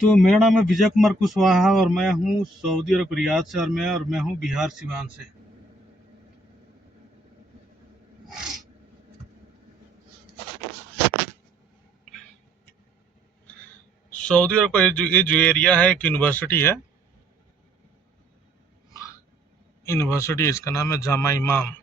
तो मेरा नाम है विजय कुमार कुशवाहा और मैं हूँ सऊदी अरब रियाद से और मैं हूँ बिहार सिवान से। सऊदी अरब का ये जो एरिया है एक यूनिवर्सिटी है। यूनिवर्सिटी इसका नाम है जामा इमाम।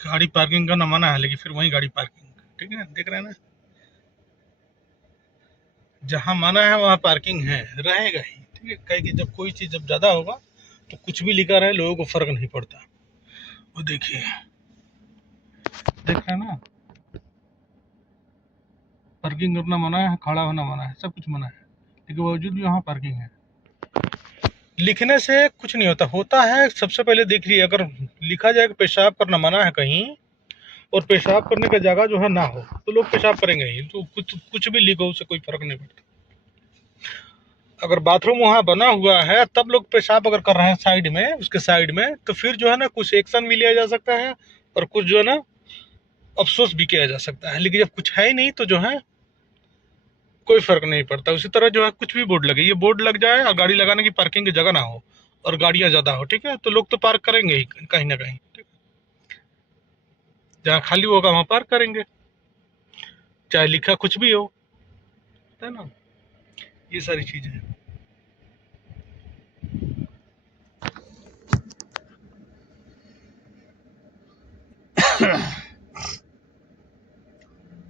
गाड़ी पार्किंग का ना मना है, लेकिन फिर वही गाड़ी पार्किंग, ठीक है, देख रहे हैं ना, जहाँ मना है वहाँ पार्किंग है, रहेगा ही, ठीक है। कहे कि जब कोई चीज़ जब ज़्यादा होगा तो कुछ भी लिखा रहे लोगों को फर्क नहीं पड़ता। वो देखिए, देख रहे हैं ना, पार्किंग करना मना है, खड़ा होना मना है, सब कुछ मना है, लेकिन बावजूद भी वहाँ पार्किंग है। लिखने से कुछ नहीं होता, होता है सबसे पहले देख लीजिए, अगर लिखा जाए कि पेशाब करना मना है कहीं और पेशाब करने का जगह जो है ना हो तो लोग पेशाब करेंगे ही, तो कुछ कुछ भी लिखो उससे कोई फर्क नहीं पड़ता। अगर बाथरूम वहां बना हुआ है तब लोग पेशाब अगर कर रहे हैं साइड में, उसके साइड में, तो फिर जो है ना कुछ एक्शन भी लिया जा सकता है और कुछ जो है ना अफसोस भी किया जा सकता है। लेकिन जब कुछ है ही नहीं तो जो है कोई फर्क नहीं पड़ता। उसी तरह जो है कुछ भी बोर्ड लगे, ये बोर्ड लग जाए और गाड़ी लगाने की पार्किंग की जगह ना हो और गाड़ियां ज्यादा हो, ठीक है, तो लोग तो पार्क करेंगे ही कहीं ना कहीं, ठीक है? जहाँ खाली होगा वहां पार्क करेंगे, चाहे लिखा कुछ भी हो, है ना, ये सारी चीजें हैं।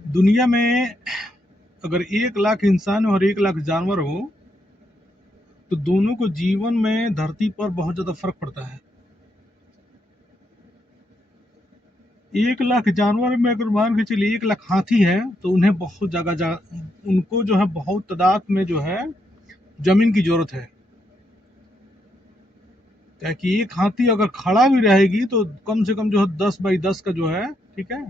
दुनिया में अगर 1 लाख इंसान और 1 लाख जानवर हो तो दोनों को जीवन में धरती पर बहुत ज्यादा फर्क पड़ता है। 1 लाख जानवर में अगर मान के चलिए 1 लाख हाथी है तो उन्हें बहुत उनको जो है बहुत तादाद में जो है जमीन की जरूरत है। क्या कि एक हाथी अगर खड़ा भी रहेगी तो कम से कम जो है 10 बाई 10 का जो है, ठीक है,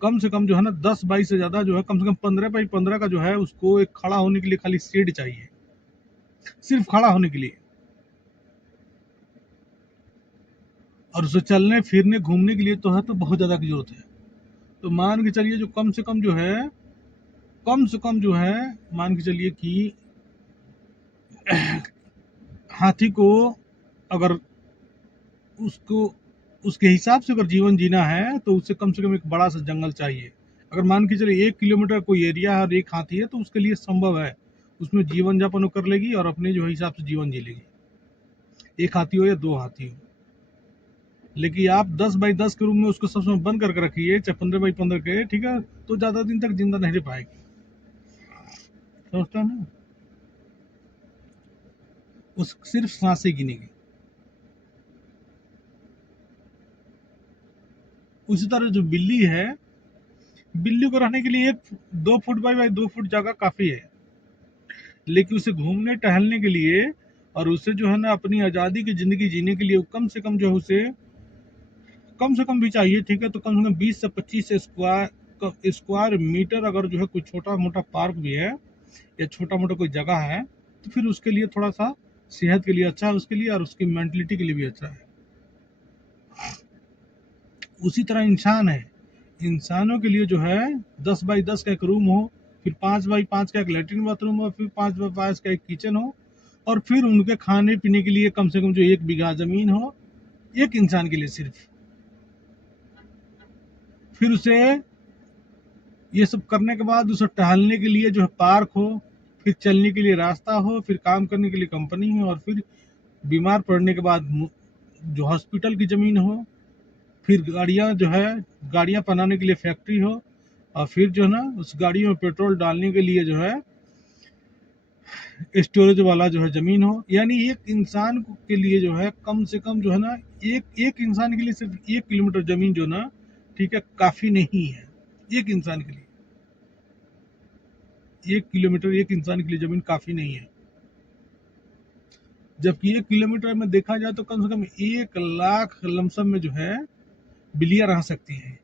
कम से कम जो है ना 10 बाई से ज्यादा जो है कम से कम 15 बाई 15 का जो है उसको एक खड़ा होने के लिए खाली शेड चाहिए, सिर्फ खड़ा होने के लिए। और उसे चलने फिरने घूमने के लिए तो है तो बहुत ज्यादा की जरूरत है। तो मान के चलिए जो कम से कम जो है, कम से कम जो है, मान के चलिए कि हाथी को अगर उसको उसके हिसाब से अगर जीवन जीना है तो उसे कम से कम एक बड़ा सा जंगल चाहिए। अगर मान के चलिए 1 किलोमीटर कोई एरिया है और एक हाथी है तो उसके लिए संभव है, उसमें जीवन यापन वो कर लेगी और अपने जो हिसाब से जीवन जी लेगी, एक हाथी हो या 2 हाथी हो। लेकिन आप 10 बाई 10 के रूम में उसको सब समय बंद करके रखिए, चाहे 15 बाई 15 के, ठीक है, तो ज्यादा दिन तक जिंदा नहीं रह पाएगी। समझता है ना, उस सिर्फ सांसें गिनेगी। उसी तरह जो बिल्ली है, बिल्ली को रहने के लिए एक 2 फुट बाई 2 फुट जगह काफी है, लेकिन उसे घूमने टहलने के लिए और उसे जो है ना अपनी आजादी की जिंदगी जीने के लिए कम से कम जो है उसे कम से कम भी चाहिए, ठीक है, तो कम से कम 20 से 25 स्क्वायर मीटर अगर जो है कोई छोटा मोटा पार्क भी है या छोटा मोटा कोई जगह है तो फिर उसके लिए थोड़ा सा सेहत के लिए अच्छा है उसके लिए और उसकी मेंटलिटी के लिए भी अच्छा है। उसी तरह इंसान है, इंसानों के लिए जो है 10 बाई 10 का एक रूम हो, फिर 5 बाई 5 का एक लेटरिन बाथरूम हो, फिर 5 बाई 5 का एक किचन हो, और फिर उनके खाने पीने के लिए कम से कम जो 1 बीघा जमीन हो, एक इंसान के लिए सिर्फ। फिर उसे ये सब करने के बाद उसे टहलने के लिए जो है पार्क हो, फिर चलने के लिए रास्ता हो, फिर काम करने के लिए कंपनी हो, और फिर बीमार पड़ने के बाद जो हॉस्पिटल की जमीन हो, फिर गाड़ियां जो है गाड़ियां बनाने के लिए फैक्ट्री हो, और फिर जो है ना उस गाड़ियों में पेट्रोल डालने के लिए जो है स्टोरेज वाला जो है जमीन हो। यानी एक इंसान के लिए जो है कम से कम जो है ना एक एक इंसान के लिए सिर्फ 1 किलोमीटर जमीन जो ना, ठीक है, काफी नहीं है एक इंसान के लिए। 1 किलोमीटर एक इंसान के लिए ज़मीन काफ़ी नहीं है, जबकि 1 किलोमीटर में देखा जाए तो कम से कम 1 लाख लमसम में जो है बिल्लियाँ रह सकती हैं।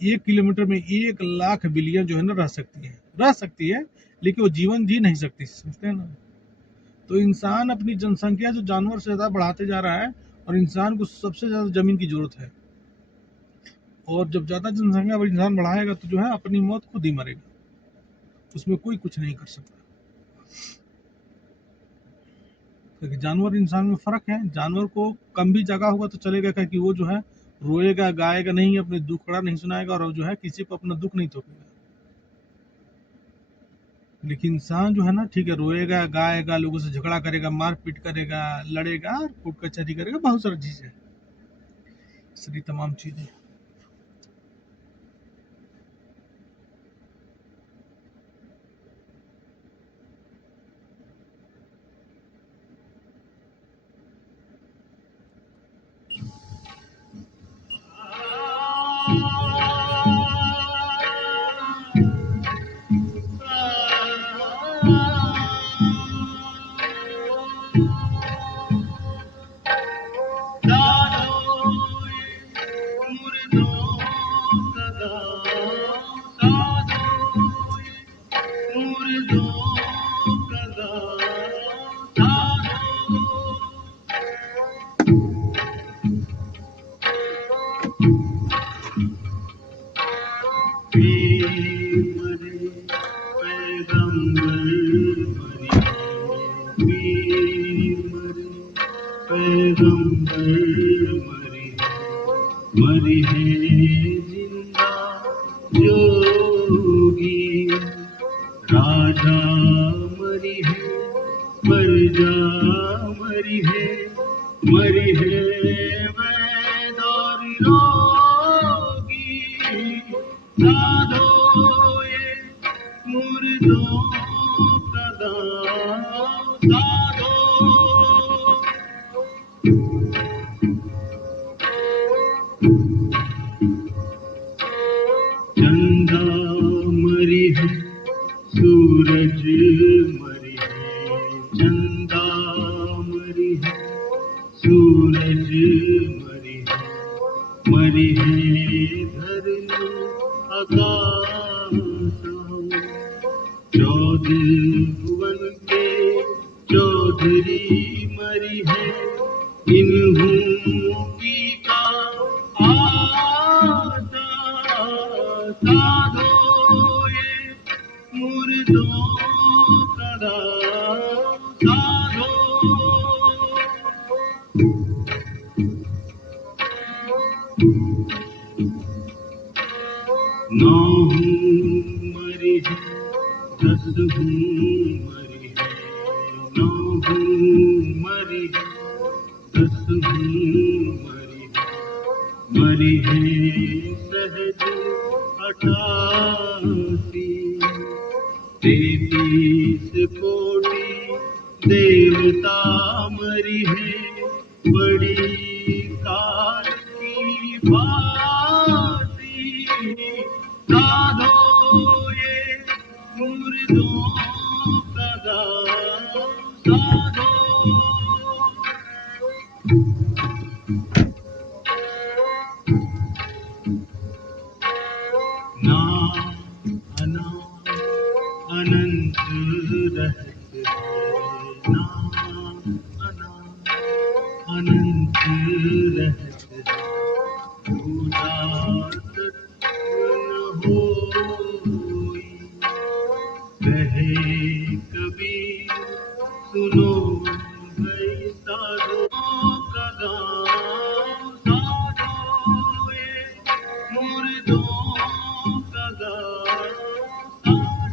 1 किलोमीटर में 1 लाख बिल्लियाँ जो है ना रह सकती है, लेकिन वो जीवन जी नहीं सकती, समझते हैं ना। तो इंसान अपनी जनसंख्या जो जानवर से ज़्यादा बढ़ाते जा रहा है, और इंसान को सबसे ज़्यादा ज़मीन की ज़रूरत है। और जब ज़्यादा जनसंख्या इंसान बढ़ाएगा तो जो है अपनी मौत खुद ही मरेगा, उसमें कोई कुछ नहीं कर सकता। क्योंकि जानवर इंसान में फ़र्क है, जानवर को कम भी जगह होगा तो चलेगा, क्योंकि वो जो है रोएगा गाएगा नहीं, अपने दुखड़ा नहीं सुनाएगा, और जो है किसी को अपना दुख नहीं थोपेगा। लेकिन इंसान जो है ना, ठीक है, रोएगा गाएगा, लोगों से झगड़ा करेगा, मारपीट करेगा, लड़ेगा, कोर्ट कचहरी करेगा, बहुत सारी चीज़ें, सारी तमाम चीज़ें। मरी है जिंदा जोगी, राजा मरी है, प्रजा मरी है वैदौर रोगी। साधो ये मुर्दों का दाम, साधो। चंदा मरी है, सूरज मरी है, चंदा मरी है, सूरज मरी है धरनी आकाश। 14 भुवन के चौधरी मरी है, इन्हों की का आशा। साधो ये मुर्दों का दाम, साधो। नौ मरी है, 10 मरी है, 9 मरी है, 10 मरी है सहज 88। 33 कोटि देवता मरी है, बड़ी काल की भांति। साधो ये मुर्दों का दाम, साधो। ना अना अनंत रहस्य है, ना अना अनंत रहस्य है, झूठा सत्य न होई। कहे कबीर सुनो भाई, साधो का दाम, साधो ये मुर्दों का दाम, साधो।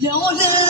有人